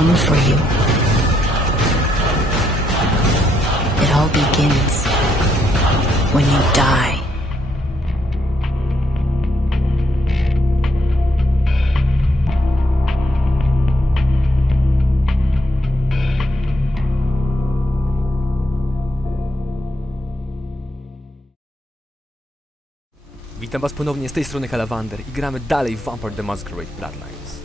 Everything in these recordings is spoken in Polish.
come for you. It all begins when you die. Witam was ponownie z tej strony Halavander i gramy dalej w Vampire the Masquerade Bloodlines.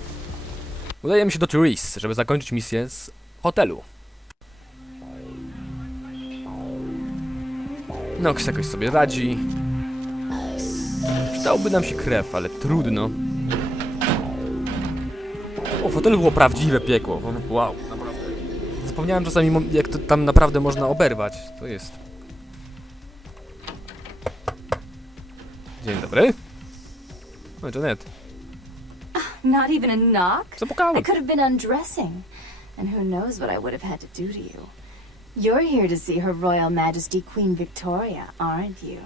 Udajemy się do Therese, żeby zakończyć misję z hotelu. Nox jakoś sobie radzi. Przydałoby nam się krew, ale trudno. O, w hotelu było prawdziwe piekło. Wow, naprawdę. Zapomniałem czasami, jak to tam naprawdę można oberwać. To jest... Dzień dobry. No, Janet. Not even a knock? Zapukałem. I could have been undressing. And who knows what I would have had to do to you. You're here to see Her Royal Majesty Queen Victoria, aren't you?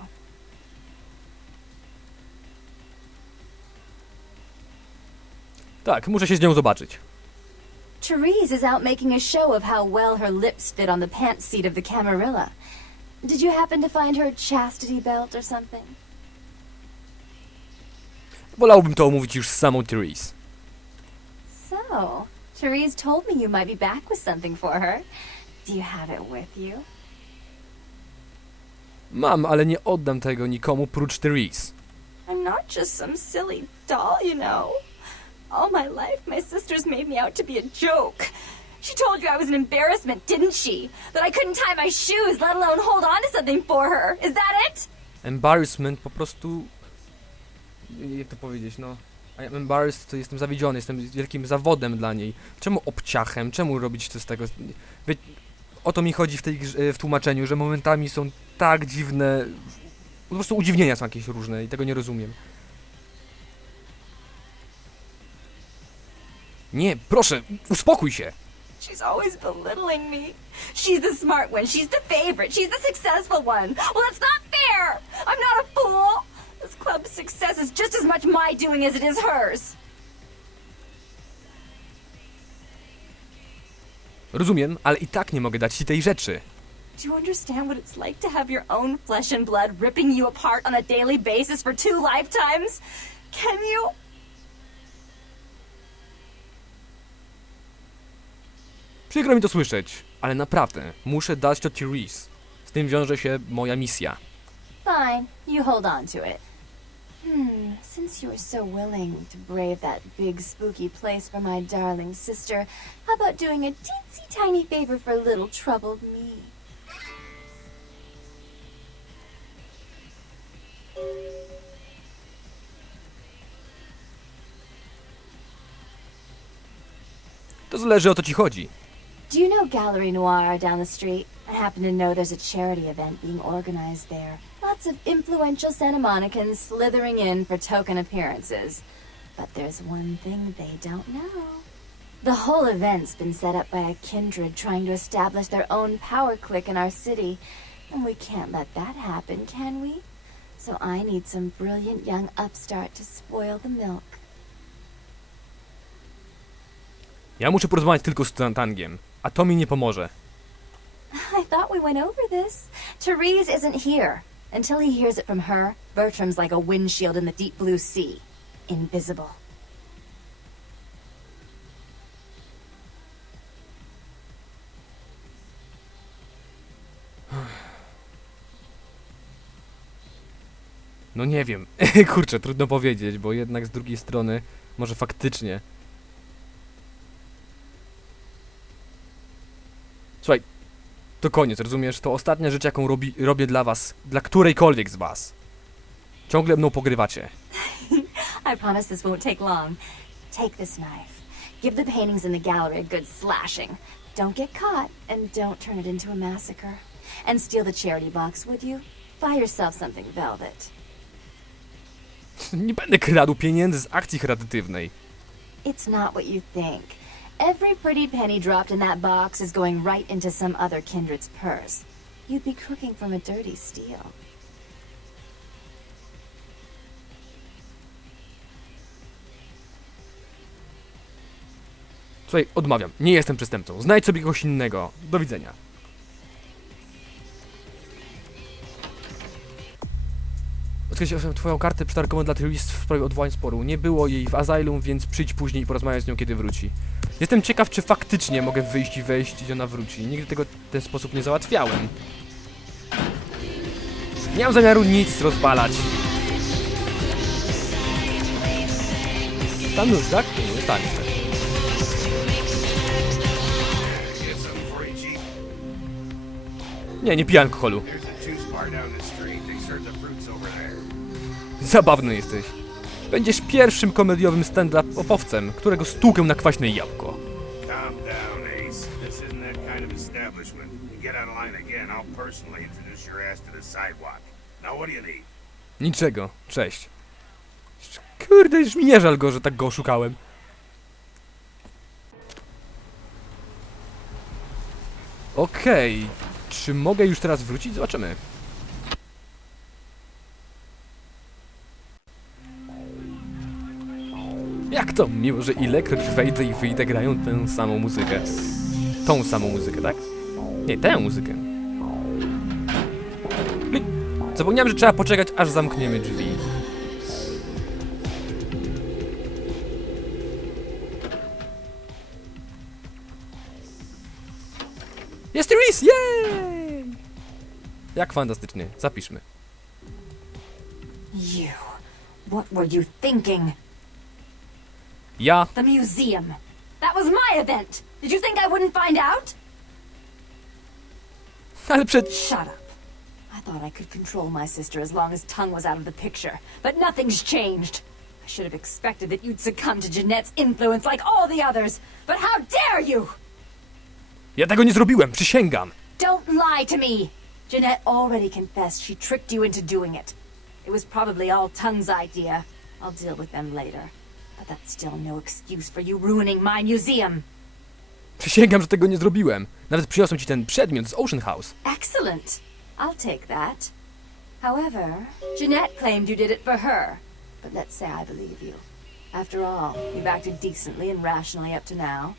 Tak, muszę się z nią zobaczyć. Therese is out making a show of how well her lips fit on the pants seat of the Camarilla. Did you happen to find her chastity belt or something? Wolałbym to omówić już z samą Therese. So, Therese told me you might be back with something for her. Do you have it with you? Mam, ale nie oddam tego nikomu prócz Therese. I'm not just some silly doll, you know. All my life, my sisters made me out to be a joke. She told you I was an embarrassment, didn't she? That I couldn't tie my shoes, let alone hold on to something for her. Is that it? Embarrassment po prostu... Jak to powiedzieć, no... I am embarrassed, to jestem zawiedziony, jestem wielkim zawodem dla niej. Czemu obciachem? Czemu robić to z tego? O to mi chodzi w tłumaczeniu, że momentami są tak dziwne... Po prostu udziwnienia są jakieś różne i tego nie rozumiem. Nie, proszę, uspokój się! She's always belittling me. She's the smart one, she's the favorite, she's the successful one. Well, that's not fair! I'm not a fool! This club's success is just as much my doing as it is hers. Rozumiem, ale i tak nie mogę dać ci tej rzeczy. Do you understand what it's like to have your own flesh and blood ripping you apart on a daily basis for 2 lifetimes? Can you? Przykro mi to słyszeć, ale naprawdę muszę dać to Therese. Z tym wiąże się moja misja. Fine, you hold on to it. Since you're so willing to brave that big spooky place for my darling sister, how about doing a teensy tiny favor for little troubled me? To zależy, o co ci chodzi. Do you know Gallery Noir down the street? I happen to know there's a charity event being organized there. Lots of influential Santa Monicans slithering in for token appearances. But there's one thing they don't know. The whole event's been set up by a kindred trying to establish their own power clique in our city. And we can't let that happen, can we? So I need some brilliant young upstart to spoil the milk. Ja muszę porozmawiać tylko z Tangiem, a to mi nie pomoże. I thought we went over this. Therese isn't here. Until he hears it from her, Bertram's like a windshield in the deep blue sea. Invisible. No nie wiem. Kurczę, trudno powiedzieć, bo jednak z drugiej strony może faktycznie... Słuchaj, to koniec, rozumiesz? To ostatnia rzecz, jaką robię dla was, dla którejkolwiek z was. Ciągle mną pogrywacie. I promise this won't take long. Take this knife. Give the paintings in the gallery a good slashing. Don't get caught, and don't turn it into a massacre. And steal the charity box, would you? Buy yourself something velvet. Nie będę kradł pieniędzy z akcji charytatywnej. It's not what you think. Every pretty penny dropped in that box is going right into some other kindred's purse. You'd be crooking from a dirty steal. Słuchaj, odmawiam. Nie jestem przestępcą. Znajdź sobie kogoś innego. Do widzenia. Odkryć twoją kartę przetargową dla terrorystów w sprawie odwołań sporu. Nie było jej w Asylum, więc przyjdź później i porozmawiaj z nią, kiedy wróci. Jestem ciekaw, czy faktycznie mogę wyjść i wejść i ona wróci. Nigdy tego w ten sposób nie załatwiałem. Nie mam zamiaru nic rozwalać. Tam już, tak? Nie, tak. Nie, nie piję alkoholu. Zabawny jesteś. Będziesz pierwszym komediowym stand-upowcem, którego stłukę na kwaśne jabłko. Niczego, cześć. Kurde, już mi nie żal go, że tak go oszukałem. Okej, czy mogę już teraz wrócić? Zobaczymy. Jak to miło, że ilekroć wejdę i wyjdę, grają tę samą muzykę. Tą samą muzykę, tak? Nie, tę muzykę. Zapomniałem, że trzeba poczekać, aż zamkniemy drzwi. Jest Reese! Jej! Jak fantastycznie. Zapiszmy. You. What were you thinking? Ja... The museum. That was my event. Did you think I wouldn't find out? Ale przed... Shut up. I thought I could control my sister as long as Tongue was out of the picture, but nothing's changed. I should have expected that you'd succumb to Jeanette's influence like all the others, but how dare you! Ja tego nie zrobiłem, przysięgam. Don't lie to me! Jeanette already confessed she tricked you into doing it. It was probably all Tongue's idea. I'll deal with them later. But that's still no excuse for you ruining my museum. Przysięgam, że tego nie zrobiłem. Nawet przyniosłem ci ten przedmiot z Ocean House. Excellent. I'll take that. However, Jeanette claimed you did it for her. But let's say I believe you. After all, you've acted decently and rationally up to now.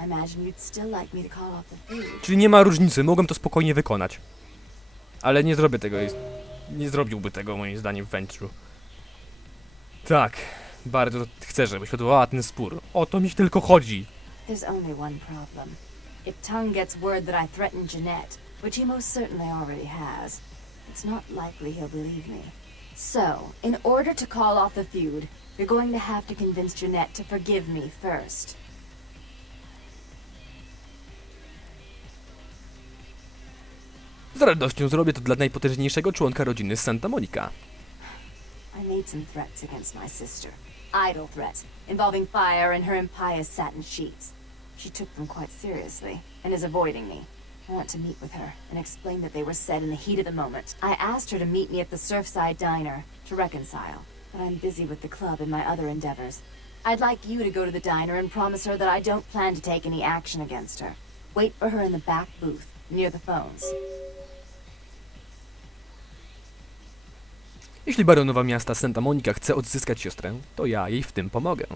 I imagine you'd still like me to call off the food. Czyli nie ma różnicy, mogłem to spokojnie wykonać. Ale nie zrobię tego, nie zrobiłby tego moim zdaniem Ventrue. Tak, bardzo chcę, żebyś odwołała ten spór. O to mi tylko chodzi. There's only one problem. If Tongue gets word that I threatened Jeanette, which he most certainly already has, it's not likely he'll believe me. So, in order to call off the feud, you're going to have to convince Jeanette to forgive me first. Z radością zrobię to dla najpotężniejszego członka rodziny z Santa Monica. I made some threats against my sister. Idle threats, involving fire and her impious satin sheets. She took them quite seriously, and is avoiding me. I want to meet with her, and explain that they were said in the heat of the moment. I asked her to meet me at the Surfside Diner, to reconcile, but I'm busy with the club and my other endeavors. I'd like you to go to the diner and promise her that I don't plan to take any action against her. Wait for her in the back booth, near the phones. Jeśli baronowa miasta Santa Monica chce odzyskać siostrę, to ja jej w tym pomogę.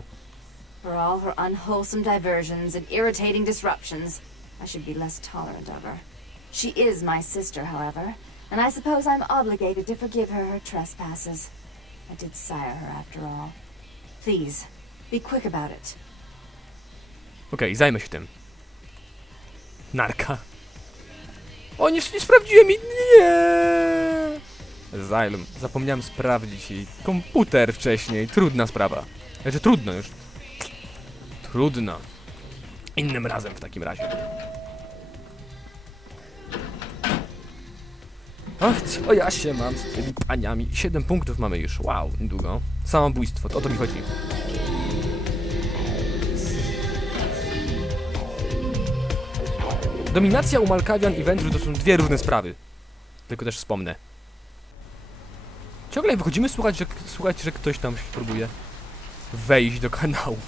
For all her unwholesome diversions and irritating disruptions, I should be less tolerant of her. She is my sister, however, and I suppose I'm obligated to forgive her trespasses. I did sire her after all. Please, be quick about it. Okej, zajmę się tym. Narka. O, nie sprawdziłem i... Nie! Asylum. Zapomniałem sprawdzić jej komputer wcześniej. Trudna sprawa. Znaczy trudno już. Trudno. Innym razem w takim razie. Ach, co ja się mam z tymi paniami. 7 punktów mamy już. Wow, niedługo. Samobójstwo, to o to mi chodzi. Dominacja u Malkawian i Ventrue to są dwie różne sprawy. Tylko też wspomnę. Ciągle wychodzimy słuchać, że ktoś tam się próbuje wejść do kanałów.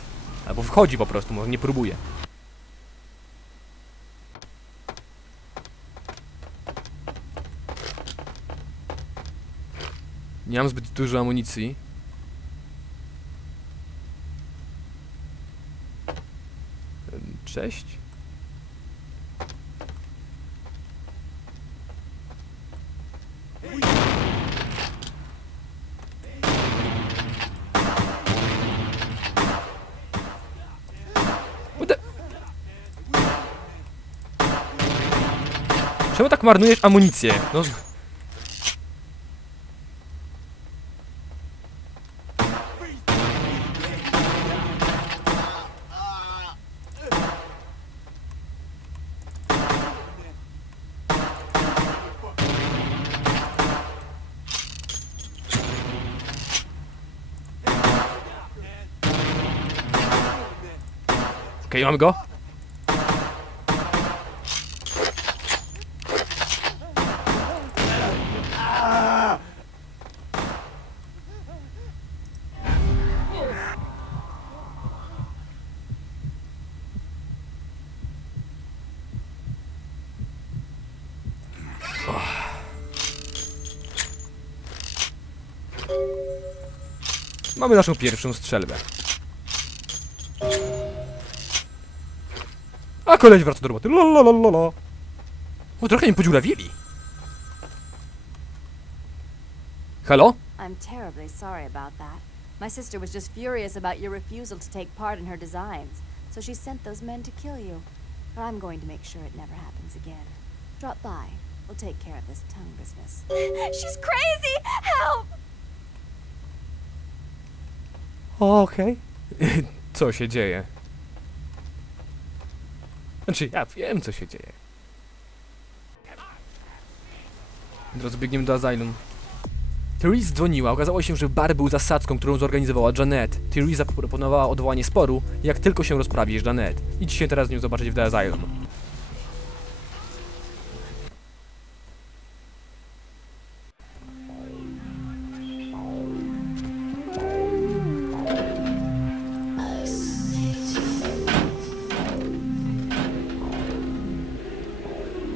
Albo wchodzi po prostu, może nie próbuje. Nie mam zbyt dużo amunicji. 6. Czemu tak marnujesz amunicję? No. Okej, mamy go. Mamy naszą pierwszą strzelbę. A koleś wraca do roboty. Lalalala. O, trochę mi podziurawili. Halo? I'm terribly sorry about that. My sister was just furious about your refusal to take part in her designs, so she sent those men to kill you. But I'm going to make sure it never happens again. Drop by. We'll take care of this tongue business. She's crazy! Help! Okej. Co się dzieje? Znaczy, ja wiem, co się dzieje. Drodzy, biegniemy do Asylum. Therese dzwoniła. Okazało się, że bar był zasadzką, którą zorganizowała Janet. Therese zaproponowała odwołanie sporu, jak tylko się rozprawi z Janet. Idź się teraz z nią zobaczyć w The Asylum.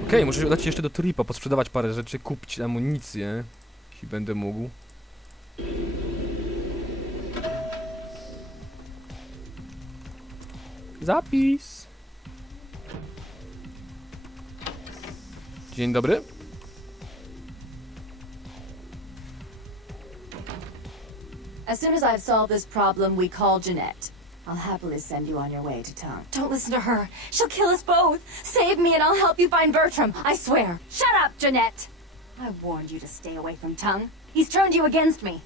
Okej, muszę się udać jeszcze do Tripa, posprzedawać parę rzeczy, kupić amunicję, jeśli będę mógł. Zapis. Dzień dobry. As soon as I've solved this problem, we call Jeanette. I'll happily send you on your way to town. Don't listen to her. She'll kill us both. Save me and I'll help you find Bertram. I swear. Shut up, Jeanette. I warned you to stay away from Tongue. He's turned you against me.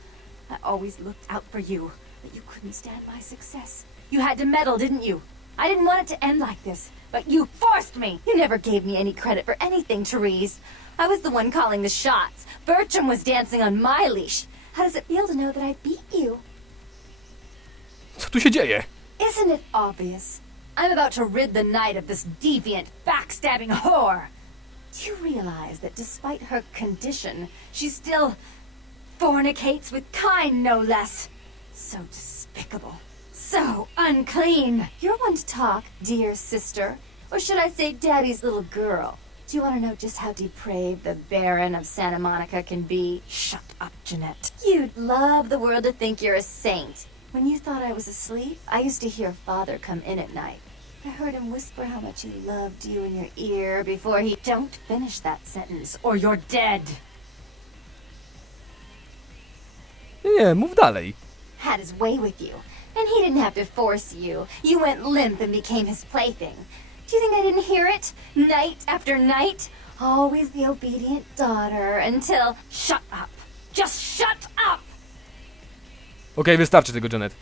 I always looked out for you, but you couldn't stand my success. You had to meddle, didn't you? I didn't want it to end like this, but you forced me. You never gave me any credit for anything, Therese. I was the one calling the shots. Bertram was dancing on my leash. How does it feel to know that I beat you? Co tu się dzieje? Isn't it obvious? I'm about to rid the night of this deviant, backstabbing whore. Do you realize that despite her condition, she still fornicates with kind, no less? So despicable. So unclean. You're one to talk, dear sister. Or should I say daddy's little girl? Do you want to know just how depraved the Baron of Santa Monica can be? Shut up, Jeanette. You'd love the world to think you're a saint. When you thought I was asleep, I used to hear Father come in at night. I heard him whisper how much he loved you in your ear before he... Don't finish that sentence, or you're dead. Nie, mów dalej. Had his way with you, and he didn't have to force you. You went limp and became his plaything. Do you think I didn't hear it? Night after night? Always the obedient daughter, until... Shut up. Just shut up! Okej, wystarczy tego, Janet.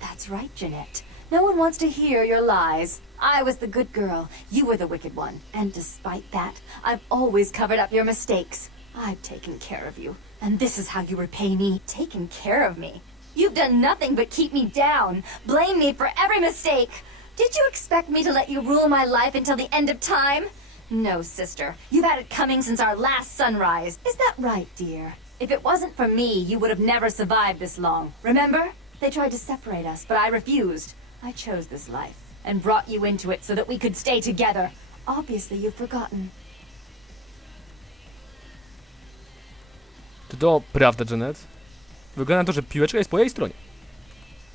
That's right, Jeanette. No one wants to hear your lies. I was the good girl. You were the wicked one. And despite that, I've always covered up your mistakes. I've taken care of you. And this is how you repay me. Taken care of me. You've done nothing but keep me down. Blame me for every mistake. Did you expect me to let you rule my life until the end of time? No, sister. You've had it coming since our last sunrise. Is that right, dear? If it wasn't for me, you would have never survived this long. Remember? They tried to separate us, but I refused. I chose this life, and brought you into it so that we could stay together. Obviously, you've forgotten. Czy to prawda, Janet? Wygląda na to, że piłeczka jest po jej stronie.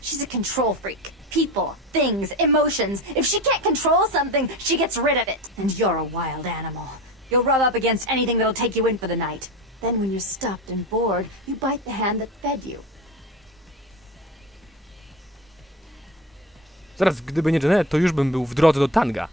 She's a control freak. People, things, emotions. If she can't control something, she gets rid of it. And you're a wild animal. You'll rub up against anything that'll take you in for the night. Then when you're stuffed and bored, you bite the hand that fed you. Zaraz, gdyby nie Jeanette, to już bym był w drodze do Tanga.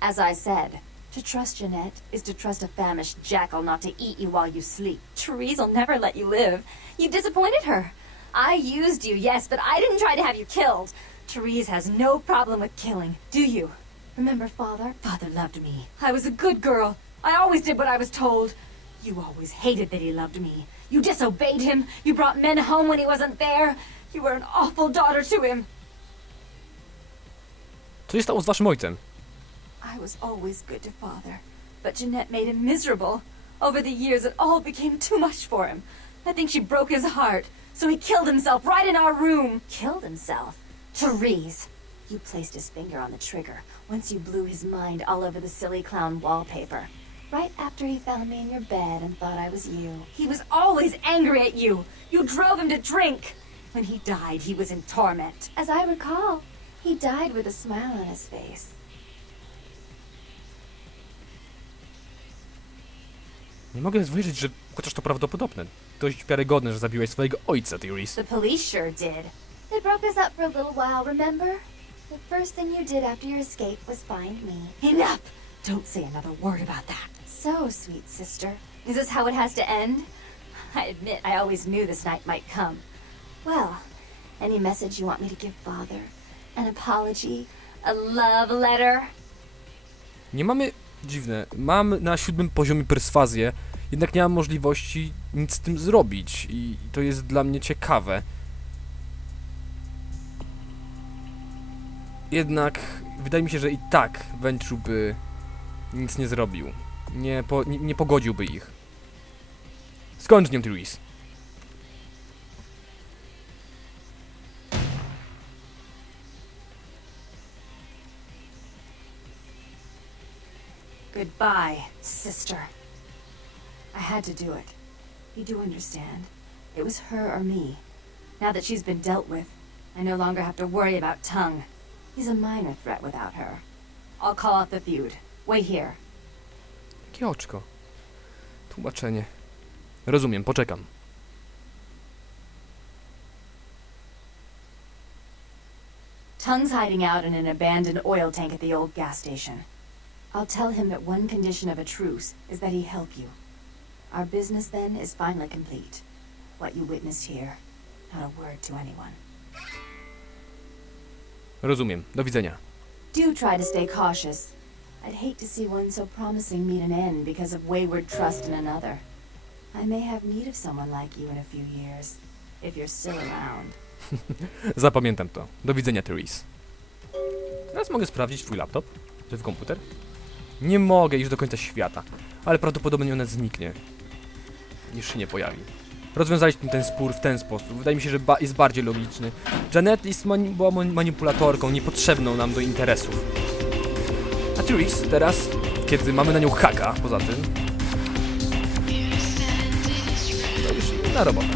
As I said, to trust Jeanette is to trust a famished jackal not to eat you while you sleep. Therese'll never let you live. You've disappointed her. I used you, yes, but I didn't try to have you killed. Therese has no problem with killing, do you? Remember Father? Father loved me. I was a good girl. I always did what I was told. You always hated that he loved me. You disobeyed him. You brought men home when he wasn't there. You were an awful daughter to him. Co się stało z waszym ojcem? I was always good to Father, but Jeanette made him miserable. Over the years, it all became too much for him. I think she broke his heart, so he killed himself right in our room. Killed himself? Therese! You placed his finger on the trigger once you blew his mind all over the silly clown wallpaper. Right after he found me in your bed and thought I was you. He was always angry at you. You drove him to drink. When he died, he was in torment. As I recall, he died with a smile on his face. Nie mogę wierzyć, że chociaż to prawdopodobne. Dość wiarygodne, że zabiłeś swojego ojca, Therese. The police sure did. They broke us up for a little while, remember? The first thing you did after your escape was find me. Enough! Don't say another word about that. So, sweet sister, is this how it has to end? I admit I always knew this night might come. Well, any message you want me to give Father? An apology? A love letter? Nie mamy... Dziwne. Mam na 7 poziomie perswazję, jednak nie mam możliwości nic z tym zrobić i to jest dla mnie ciekawe. Jednak wydaje mi się, że i tak Ventrue by nic nie zrobił. Nie pogodziłby ich. Skończ nią, Therese. Goodbye, sister. I had to do it. You do understand? It was her or me. Now that she's been dealt with, I no longer have to worry about Tongue. He's a minor threat without her. I'll call off the feud. Wait here. Jakie oczko. Tłumaczenie. Rozumiem, poczekam. Tongue's hiding out in an abandoned oil tank at the old gas station. I'll tell him that one condition of a truce is that he help you. Our business then is finally complete. What you witnessed here, not a word to anyone. Rozumiem. Do widzenia. Do try to stay cautious. I'd hate to see one so promising meet an end because of wayward trust in another. I may have need of someone like you in a few years, if you're still around. Zapamiętam to. Do widzenia, Therese. Teraz mogę sprawdzić twój laptop, czy komputer. Nie mogę już do końca świata, ale prawdopodobnie ona zniknie, niż się nie pojawi. Rozwiązaliśmy ten spór w ten sposób. Wydaje mi się, że jest bardziej logiczny. Jeanette była manipulatorką, niepotrzebną nam do interesów. A Therese teraz, kiedy mamy na nią haka, poza tym, to już inna robota.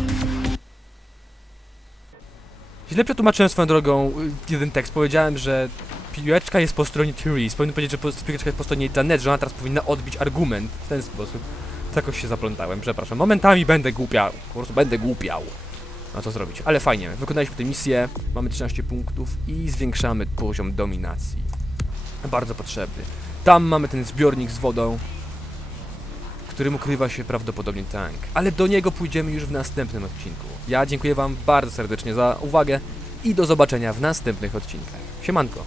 Źle przetłumaczyłem swoją drogą jeden tekst. Powiedziałem, że piłeczka jest po stronie Therese. Powinien powiedzieć, że piłeczka jest po stronie Jeanette, że ona teraz powinna odbić argument w ten sposób. Jakoś się zaplątałem, przepraszam. Momentami będę głupiał, po prostu będę głupiał. No co zrobić, ale fajnie. Wykonaliśmy tę misję, mamy 13 punktów i zwiększamy poziom dominacji. Bardzo potrzebny. Tam mamy ten zbiornik z wodą, w którym ukrywa się prawdopodobnie tank. Ale do niego pójdziemy już w następnym odcinku. Ja dziękuję wam bardzo serdecznie za uwagę i do zobaczenia w następnych odcinkach. Siemanko!